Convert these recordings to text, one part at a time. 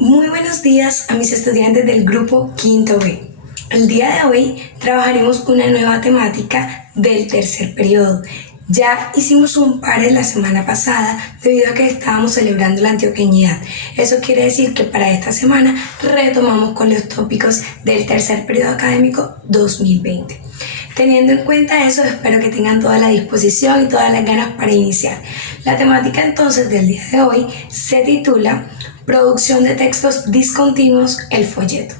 Muy buenos días a mis estudiantes del grupo Quinto B. El día de hoy trabajaremos una nueva temática del tercer periodo. Ya hicimos un par la semana pasada debido a que estábamos celebrando la antioqueñidad. Eso quiere decir que para esta semana retomamos con los tópicos del tercer periodo académico 2020. Teniendo en cuenta eso, espero que tengan toda la disposición y todas las ganas para iniciar. La temática entonces del día de hoy se titula Producción de textos discontinuos, el folleto.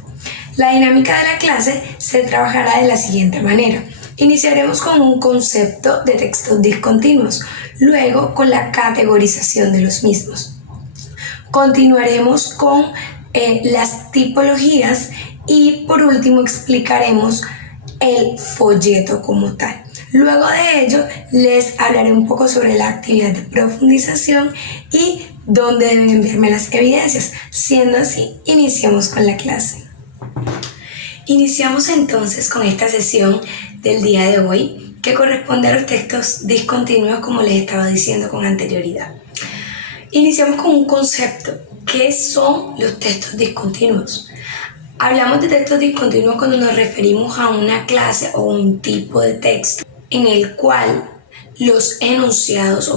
La dinámica de la clase se trabajará de la siguiente manera. Iniciaremos con un concepto de textos discontinuos, luego con la categorización de los mismos. Continuaremos con las tipologías y por último explicaremos el folleto como tal. Luego de ello les hablaré un poco sobre la actividad de profundización y dónde deben enviarme las evidencias. Siendo así, iniciamos con la clase. Iniciamos entonces con esta sesión del día de hoy que corresponde a los textos discontinuos, como les estaba diciendo con anterioridad. Iniciamos con un concepto. ¿Qué son los textos discontinuos? Hablamos de textos discontinuos cuando nos referimos a una clase o un tipo de texto en el cual los enunciados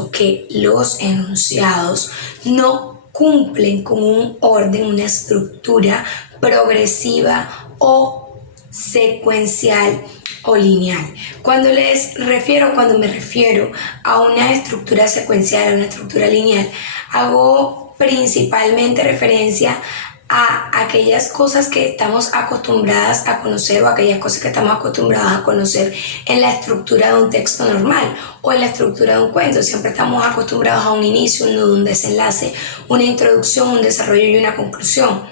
no cumplen con un orden, una estructura progresiva o secuencial o lineal. Cuando me refiero a una estructura secuencial, a una estructura lineal, hago principalmente referencia a aquellas cosas que estamos acostumbradas a conocer o aquellas cosas que estamos acostumbrados a conocer en la estructura de un texto normal o en la estructura de un cuento. Siempre estamos acostumbrados a un inicio, un nudo, un desenlace, una introducción, un desarrollo y una conclusión.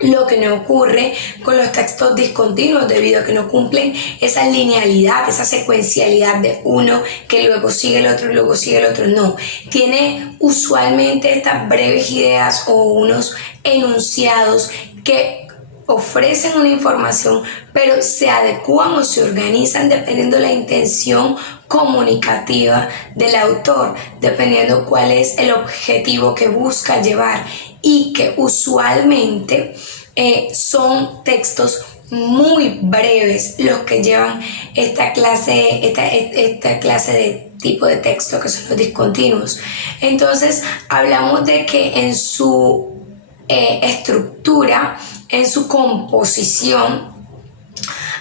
Lo que no ocurre con los textos discontinuos debido a que no cumplen esa linealidad, esa secuencialidad de uno que luego sigue el otro y luego sigue el otro. No, tiene usualmente estas breves ideas o unos enunciados que ofrecen una información, pero se adecúan o se organizan dependiendo de la intención comunicativa del autor, dependiendo cuál es el objetivo que busca llevar, y que usualmente son textos muy breves los que llevan esta clase de tipo de texto que son los discontinuos. Entonces hablamos de que en su estructura, en su composición,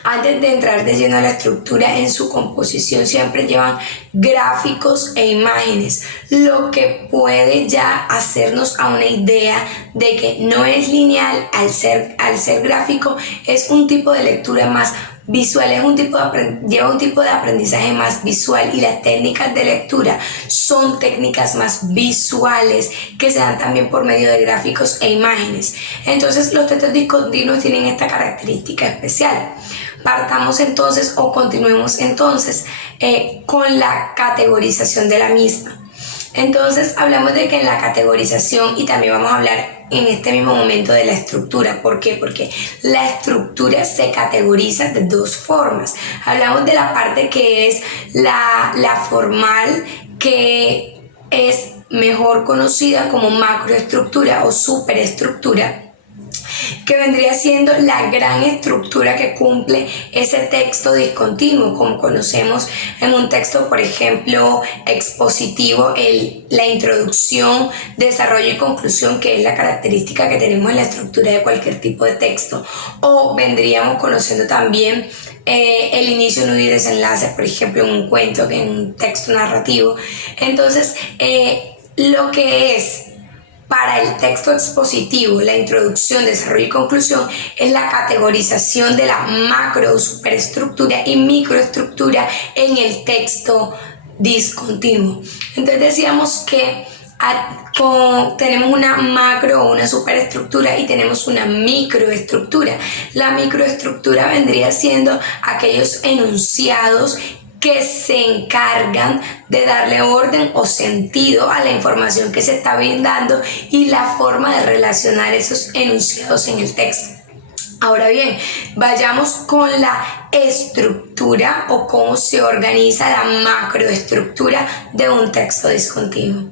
antes de entrar de lleno a la estructura, en su composición siempre llevan gráficos e imágenes, lo que puede ya hacernos a una idea de que no es lineal. Al ser gráfico, es un tipo de lectura más visual, lleva un tipo de aprendizaje más visual, y las técnicas de lectura son técnicas más visuales que se dan también por medio de gráficos e imágenes. Entonces los textos discontinuos tienen esta característica especial. Partamos entonces o continuemos entonces con la categorización de la misma. Entonces hablamos de que en la categorización, y también vamos a hablar en este mismo momento de la estructura. ¿Por qué? Porque la estructura se categoriza de dos formas. Hablamos de la parte que es la formal, que es mejor conocida como macroestructura o superestructura, que vendría siendo la gran estructura que cumple ese texto discontinuo, como conocemos en un texto, por ejemplo, expositivo, la introducción, desarrollo y conclusión, que es la característica que tenemos en la estructura de cualquier tipo de texto. O vendríamos conociendo también el inicio, nudo y desenlace, por ejemplo, en un cuento, en un texto narrativo. Entonces, lo que es para el texto expositivo, la introducción, desarrollo y conclusión, es la categorización de la macro o superestructura y microestructura en el texto discontinuo. Entonces decíamos que tenemos una macro o una superestructura y tenemos una microestructura. La microestructura vendría siendo aquellos enunciados que se encargan de darle orden o sentido a la información que se está brindando y la forma de relacionar esos enunciados en el texto. Ahora bien, vayamos con la estructura o cómo se organiza la macroestructura de un texto discontinuo.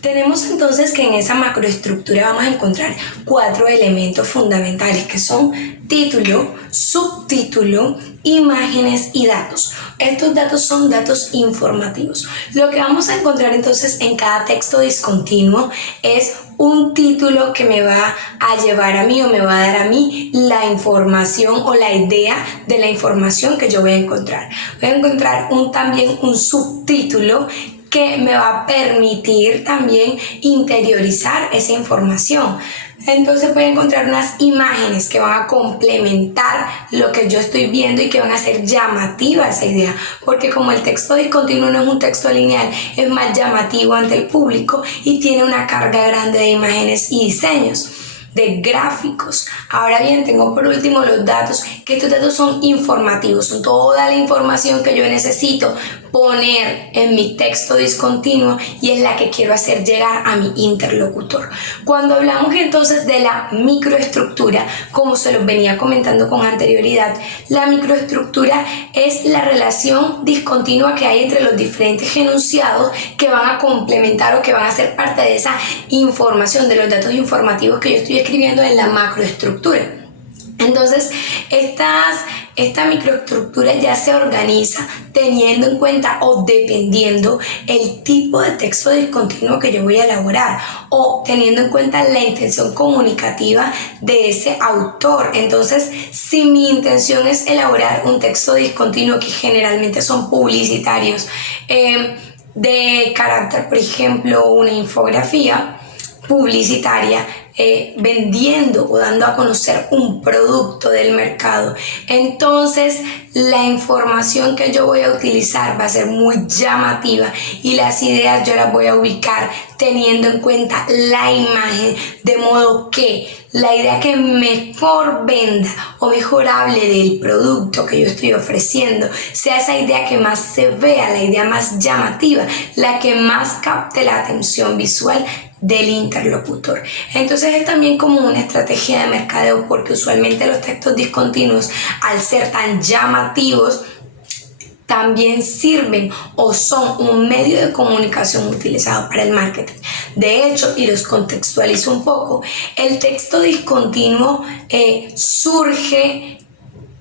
Tenemos entonces que en esa macroestructura vamos a encontrar 4 elementos fundamentales que son título, subtítulo, imágenes y datos. Estos datos son datos informativos. Lo que vamos a encontrar entonces en cada texto discontinuo es un título que me va a llevar a mí o me va a dar a mí la información o la idea de la información que yo voy a encontrar. Voy a encontrar también un subtítulo que me va a permitir también interiorizar esa información. Entonces voy a encontrar unas imágenes que van a complementar lo que yo estoy viendo y que van a hacer llamativa esa idea, porque como el texto discontinuo no es un texto lineal, es más llamativo ante el público y tiene una carga grande de imágenes y diseños, de gráficos. Ahora bien, tengo por último los datos, que estos datos son informativos, son toda la información que yo necesito poner en mi texto discontinuo y es la que quiero hacer llegar a mi interlocutor. Cuando hablamos entonces de la microestructura, como se los venía comentando con anterioridad, la microestructura es la relación discontinua que hay entre los diferentes enunciados que van a complementar o que van a ser parte de esa información, de los datos informativos que yo estoy escribiendo en la macroestructura. Entonces, esta microestructura ya se organiza teniendo en cuenta o dependiendo el tipo de texto discontinuo que yo voy a elaborar o teniendo en cuenta la intención comunicativa de ese autor. Entonces, si mi intención es elaborar un texto discontinuo que generalmente son publicitarios, de carácter, por ejemplo, una infografía publicitaria, vendiendo o dando a conocer un producto del mercado, entonces la información que yo voy a utilizar va a ser muy llamativa y las ideas yo las voy a ubicar teniendo en cuenta la imagen, de modo que la idea que mejor venda o mejor hable del producto que yo estoy ofreciendo sea esa idea que más se vea, la idea más llamativa, la que más capte la atención visual del interlocutor. Entonces es también como una estrategia de mercadeo, porque usualmente los textos discontinuos, al ser tan llamativos, también sirven o son un medio de comunicación utilizado para el marketing. De hecho, y los contextualizo un poco, el texto discontinuo surge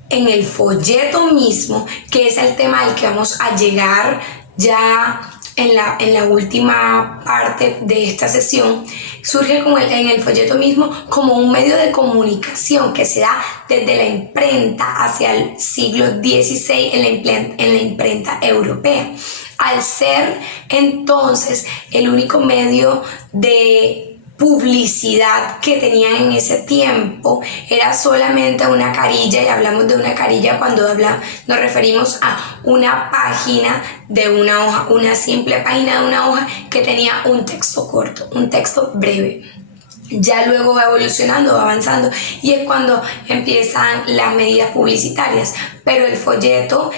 en el folleto mismo, que es el tema al que vamos a llegar ya en la última parte de esta sesión. Surge en el folleto mismo como un medio de comunicación que se da desde la imprenta hacia el siglo XVI en la imprenta europea. Al ser entonces el único medio de publicidad que tenían en ese tiempo, era solamente una carilla, y hablamos de una carilla cuando nos referimos a una página de una hoja, una simple página de una hoja que tenía un texto corto, un texto breve. Ya luego va evolucionando, va avanzando y es cuando empiezan las medidas publicitarias, pero el folleto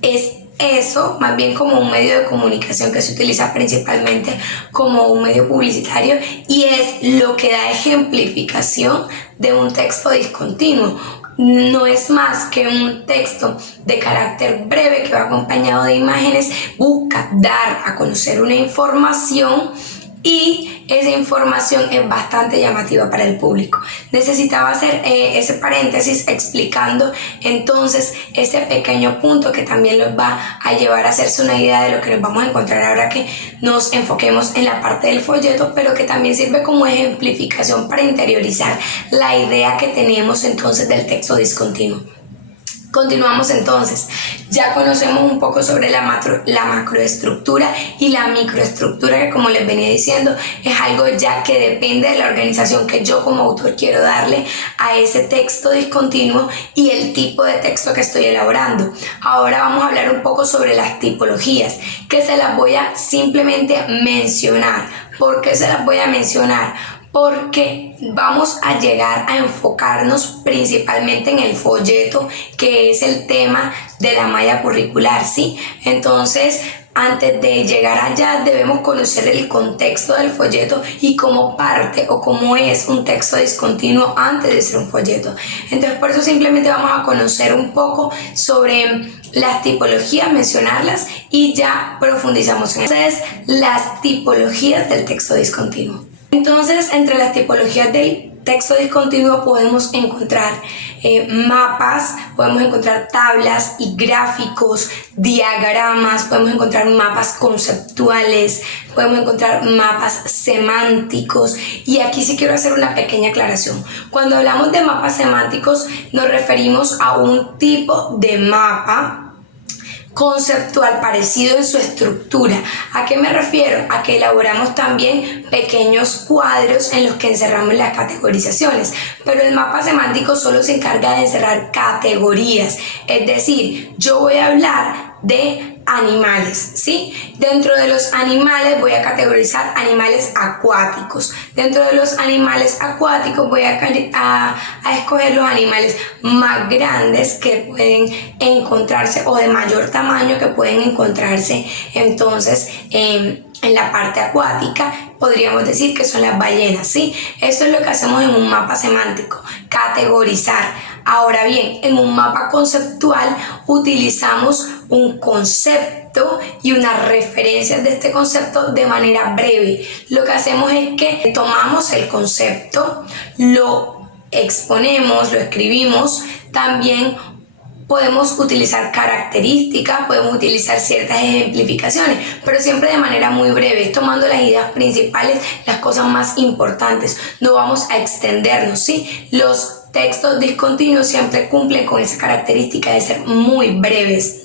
es eso, más bien como un medio de comunicación que se utiliza principalmente como un medio publicitario y es lo que da ejemplificación de un texto discontinuo. No es más que un texto de carácter breve que va acompañado de imágenes, busca dar a conocer una información y esa información es bastante llamativa para el público. Necesitaba hacer ese paréntesis explicando entonces ese pequeño punto que también los va a llevar a hacerse una idea de lo que nos vamos a encontrar ahora que nos enfoquemos en la parte del folleto, pero que también sirve como ejemplificación para interiorizar la idea que tenemos entonces del texto discontinuo. Continuamos entonces, ya conocemos un poco sobre la macroestructura y la microestructura, que como les venía diciendo es algo ya que depende de la organización que yo como autor quiero darle a ese texto discontinuo y el tipo de texto que estoy elaborando. Ahora vamos a hablar un poco sobre las tipologías, que se las voy a simplemente mencionar. ¿Por qué se las voy a mencionar? Porque vamos a llegar a enfocarnos principalmente en el folleto, que es el tema de la malla curricular, ¿sí? Entonces, antes de llegar allá debemos conocer el contexto del folleto y cómo parte o cómo es un texto discontinuo antes de ser un folleto. Entonces por eso simplemente vamos a conocer un poco sobre las tipologías, mencionarlas y ya profundizamos en eso. Entonces, las tipologías del texto discontinuo. Entonces, entre las tipologías del texto discontinuo podemos encontrar mapas, podemos encontrar tablas y gráficos, diagramas, podemos encontrar mapas conceptuales, podemos encontrar mapas semánticos. Y aquí sí quiero hacer una pequeña aclaración. Cuando hablamos de mapas semánticos nos referimos a un tipo de mapa conceptual parecido en su estructura. ¿A qué me refiero? A que elaboramos también pequeños cuadros en los que encerramos las categorizaciones, pero el mapa semántico solo se encarga de encerrar categorías, es decir, yo voy a hablar de animales, ¿sí? Dentro de los animales voy a categorizar animales acuáticos. Dentro de los animales acuáticos voy a escoger los animales más grandes que pueden encontrarse o de mayor tamaño que pueden encontrarse entonces en la parte acuática. Podríamos decir que son las ballenas, ¿sí? Eso es lo que hacemos en un mapa semántico, categorizar. Ahora bien, en un mapa conceptual utilizamos un concepto y unas referencias de este concepto de manera breve. Lo que hacemos es que tomamos el concepto, lo exponemos, lo escribimos, también podemos utilizar características, podemos utilizar ciertas ejemplificaciones, pero siempre de manera muy breve, tomando las ideas principales, las cosas más importantes. No vamos a extendernos, ¿sí? Los textos discontinuos siempre cumplen con esa característica de ser muy breves.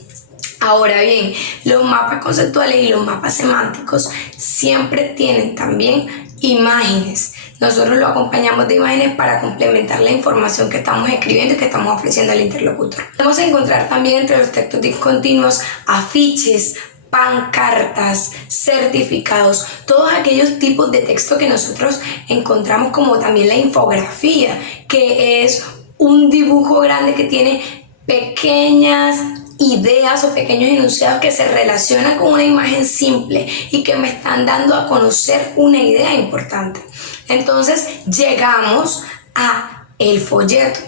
Ahora bien, los mapas conceptuales y los mapas semánticos siempre tienen también imágenes. Nosotros lo acompañamos de imágenes para complementar la información que estamos escribiendo y que estamos ofreciendo al interlocutor. Podemos encontrar también entre los textos discontinuos afiches, pancartas, certificados, todos aquellos tipos de texto que nosotros encontramos, como también la infografía, que es un dibujo grande que tiene pequeñas ideas o pequeños enunciados que se relacionan con una imagen simple y que me están dando a conocer una idea importante. Entonces llegamos a el folleto.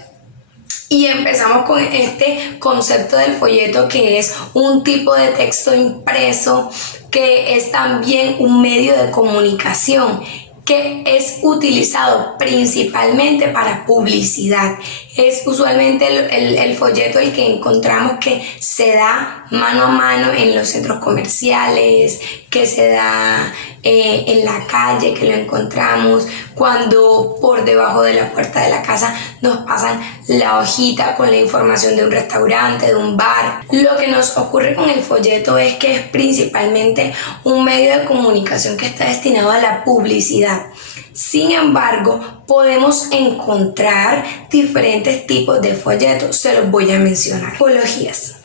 Y empezamos con este concepto del folleto, que es un tipo de texto impreso, que es también un medio de comunicación, que es utilizado principalmente para publicidad. Es usualmente el folleto el que encontramos que se da mano a mano en los centros comerciales, que se da en la calle, que lo encontramos cuando por debajo de la puerta de la casa nos pasan la hojita con la información de un restaurante, de un bar. Lo que nos ocurre con el folleto es que es principalmente un medio de comunicación que está destinado a la publicidad. Sin embargo, podemos encontrar diferentes tipos de folletos. Se los voy a mencionar. Tipologías.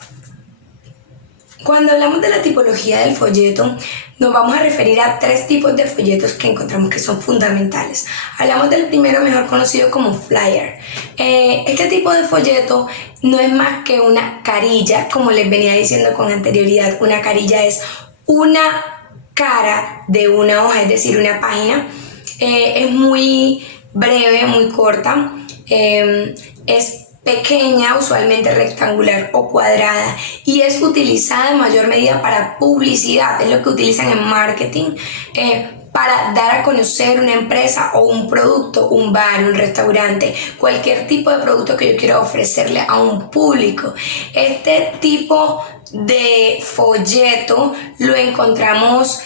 Cuando hablamos de la tipología del folleto, nos vamos a referir a tres tipos de folletos que encontramos que son fundamentales. Hablamos del primero, mejor conocido como flyer. Este tipo de folleto no es más que una carilla, como les venía diciendo con anterioridad. Una carilla es una cara de una hoja, es decir, una página. Es muy breve, muy corta, es pequeña, usualmente rectangular o cuadrada, y es utilizada en mayor medida para publicidad. Es lo que utilizan en marketing, para dar a conocer una empresa o un producto, un bar, un restaurante, cualquier tipo de producto que yo quiera ofrecerle a un público. Este tipo de folleto lo encontramos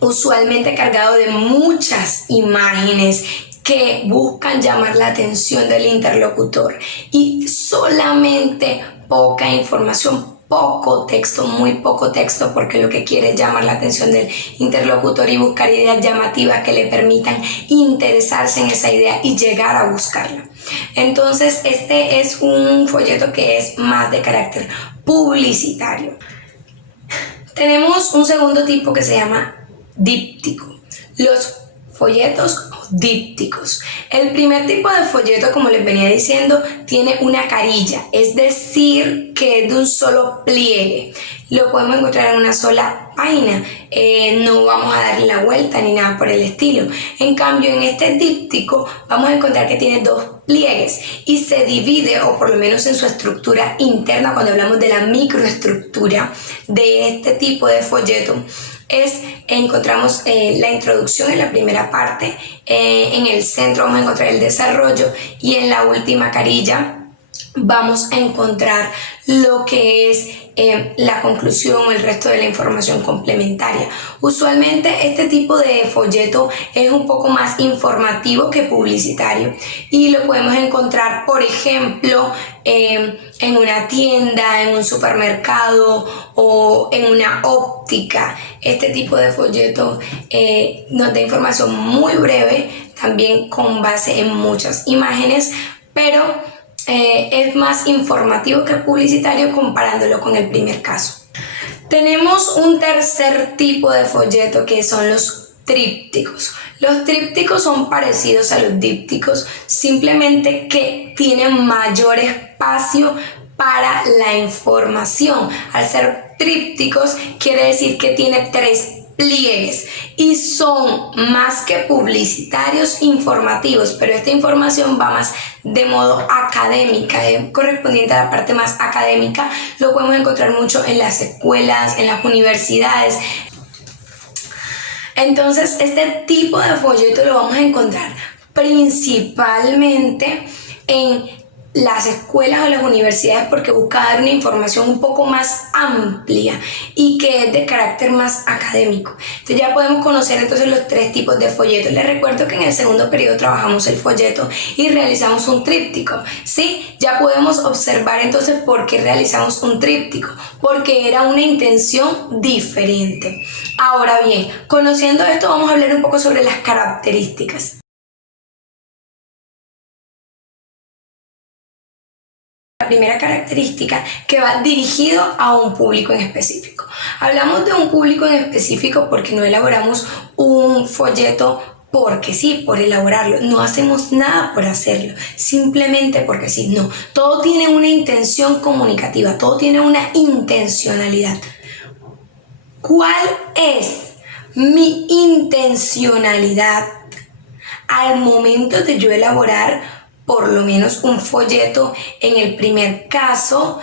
usualmente cargado de muchas imágenes que buscan llamar la atención del interlocutor, y solamente poca información, poco texto, muy poco texto, porque lo que quiere es llamar la atención del interlocutor y buscar ideas llamativas que le permitan interesarse en esa idea y llegar a buscarla. Entonces, este es un folleto que es más de carácter publicitario. Tenemos un segundo tipo que se llama díptico. Los folletos o dípticos. El primer tipo de folleto, como les venía diciendo, tiene una carilla, es decir, que es de un solo pliegue. Lo podemos encontrar en una sola página, no vamos a darle la vuelta ni nada por el estilo. En cambio, en este díptico vamos a encontrar que tiene dos pliegues y se divide, o por lo menos en su estructura interna, cuando hablamos de la microestructura de este tipo de folleto, encontramos la introducción en la primera parte, en el centro vamos a encontrar el desarrollo y en la última carilla vamos a encontrar lo que es la conclusión o el resto de la información complementaria. Usualmente este tipo de folleto es un poco más informativo que publicitario y lo podemos encontrar, por ejemplo, en una tienda, en un supermercado o en una óptica. Este tipo de folleto nos da información muy breve, también con base en muchas imágenes, pero es más informativo que publicitario comparándolo con el primer caso. Tenemos un tercer tipo de folleto que son los trípticos. Los trípticos son parecidos a los dípticos, simplemente que tienen mayor espacio para la información. Al ser trípticos quiere decir que tiene 3 pliegues y son más que publicitarios, informativos, pero esta información va más de modo académica, correspondiente a la parte más académica. Lo podemos encontrar mucho en las escuelas, en las universidades. Entonces, este tipo de folleto lo vamos a encontrar principalmente en las escuelas o las universidades, porque busca dar una información un poco más amplia y que es de carácter más académico. Entonces ya podemos conocer entonces los 3 tipos de folletos. Les recuerdo que en el segundo periodo trabajamos el folleto y realizamos un tríptico, ¿sí? Ya podemos observar entonces por qué realizamos un tríptico, porque era una intención diferente. Ahora bien, conociendo esto, vamos a hablar un poco sobre las características. La primera característica, que va dirigido a un público en específico. Hablamos de un público en específico porque no elaboramos un folleto porque sí, por elaborarlo. No hacemos nada por hacerlo, simplemente porque sí. No, todo tiene una intención comunicativa, todo tiene una intencionalidad. ¿Cuál es mi intencionalidad al momento de yo elaborar por lo menos un folleto en el primer caso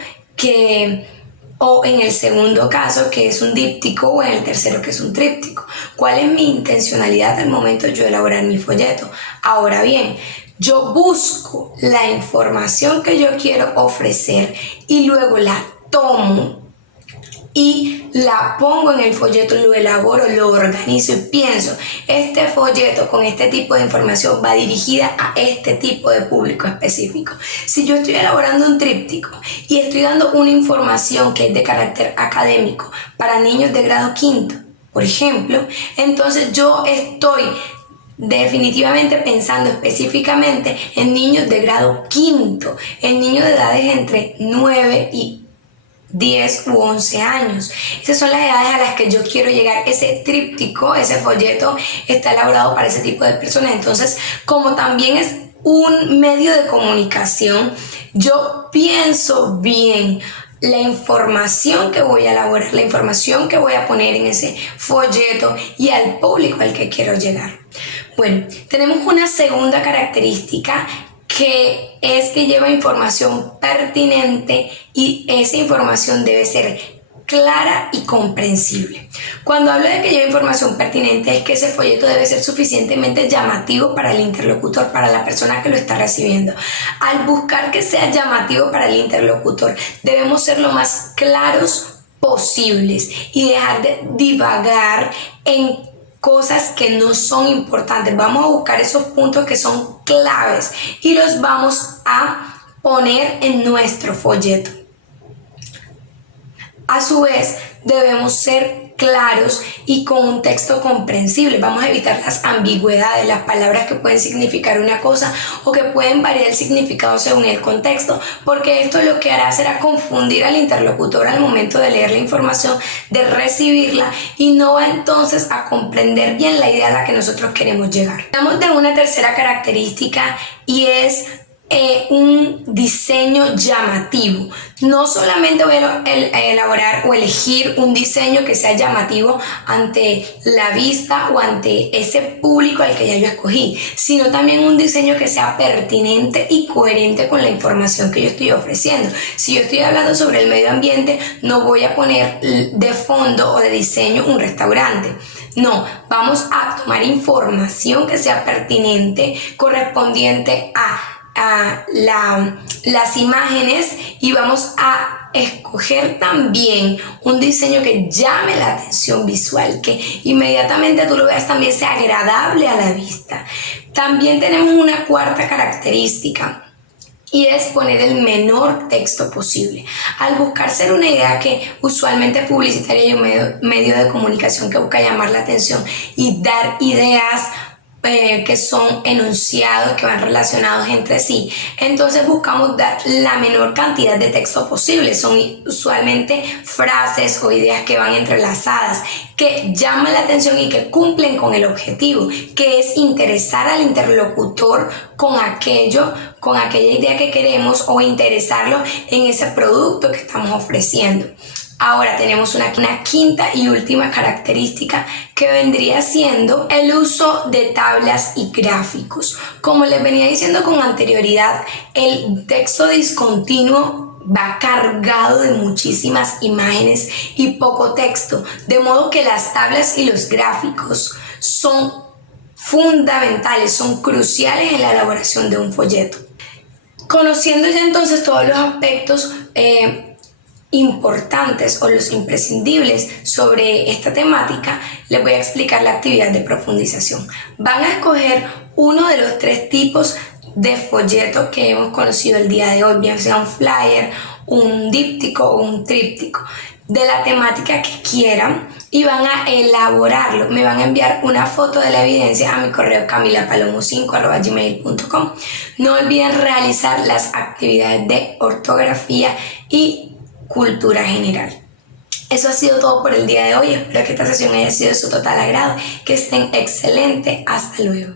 o en el segundo caso, que es un díptico, o en el tercero, que es un tríptico? ¿Cuál es mi intencionalidad al momento de yo elaborar mi folleto? Ahora bien, yo busco la información que yo quiero ofrecer y luego la tomo y la pongo en el folleto, lo elaboro, lo organizo y pienso, este folleto con este tipo de información va dirigida a este tipo de público específico. Si yo estoy elaborando un tríptico y estoy dando una información que es de carácter académico para niños de grado 5, por ejemplo, entonces yo estoy definitivamente pensando específicamente en niños de grado 5, en niños de edades entre 9 y 10 u 11 años. Esas son las edades a las que yo quiero llegar. Ese tríptico, ese folleto está elaborado para ese tipo de personas. Entonces, como también es un medio de comunicación, yo pienso bien la información que voy a elaborar, la información que voy a poner en ese folleto y al público al que quiero llegar. Bueno, tenemos una segunda característica, que es que lleva información pertinente y esa información debe ser clara y comprensible. Cuando hablo de que lleva información pertinente, es que ese folleto debe ser suficientemente llamativo para el interlocutor, para la persona que lo está recibiendo. Al buscar que sea llamativo para el interlocutor, debemos ser lo más claros posibles y dejar de divagar en cosas que no son importantes. Vamos a buscar esos puntos que son claves y los vamos a poner en nuestro folleto. A su vez, debemos ser claros y con un texto comprensible. Vamos a evitar las ambigüedades, las palabras que pueden significar una cosa o que pueden variar el significado según el contexto, porque esto lo que hará será confundir al interlocutor al momento de leer la información, de recibirla, y no va entonces a comprender bien la idea a la que nosotros queremos llegar. Hablamos de una tercera característica y es un diseño llamativo. No solamente voy a elaborar o elegir un diseño que sea llamativo ante la vista o ante ese público al que ya yo escogí, sino también un diseño que sea pertinente y coherente con la información que yo estoy ofreciendo. Si yo estoy hablando sobre el medio ambiente, no voy a poner de fondo o de diseño un restaurante. No, vamos a tomar información que sea pertinente, correspondiente a las imágenes, y vamos a escoger también un diseño que llame la atención visual, que inmediatamente tú lo veas también sea agradable a la vista. También tenemos una cuarta característica y es poner el menor texto posible. Al buscar ser una idea que usualmente es publicitaria y un medio de comunicación que busca llamar la atención y dar ideas que son enunciados que van relacionados entre sí, entonces buscamos dar la menor cantidad de texto posible. Son usualmente frases o ideas que van entrelazadas, que llaman la atención y que cumplen con el objetivo, que es interesar al interlocutor con aquella idea que queremos, o interesarlo en ese producto que estamos ofreciendo. Ahora tenemos una quinta y última característica, que vendría siendo el uso de tablas y gráficos. Como les venía diciendo con anterioridad, el texto discontinuo va cargado de muchísimas imágenes y poco texto, de modo que las tablas y los gráficos son fundamentales, son cruciales en la elaboración de un folleto. Conociendo ya entonces todos los aspectos importantes o los imprescindibles sobre esta temática, les voy a explicar la actividad de profundización. Van a escoger uno de los 3 tipos de folletos que hemos conocido el día de hoy, bien sea un flyer, un díptico o un tríptico, de la temática que quieran, y van a elaborarlo. Me van a enviar una foto de la evidencia a mi correo camilapalomo5@gmail.com. No olviden realizar las actividades de ortografía y cultura general. Eso ha sido todo por el día de hoy. Espero que esta sesión haya sido de su total agrado. Que estén excelentes. Hasta luego.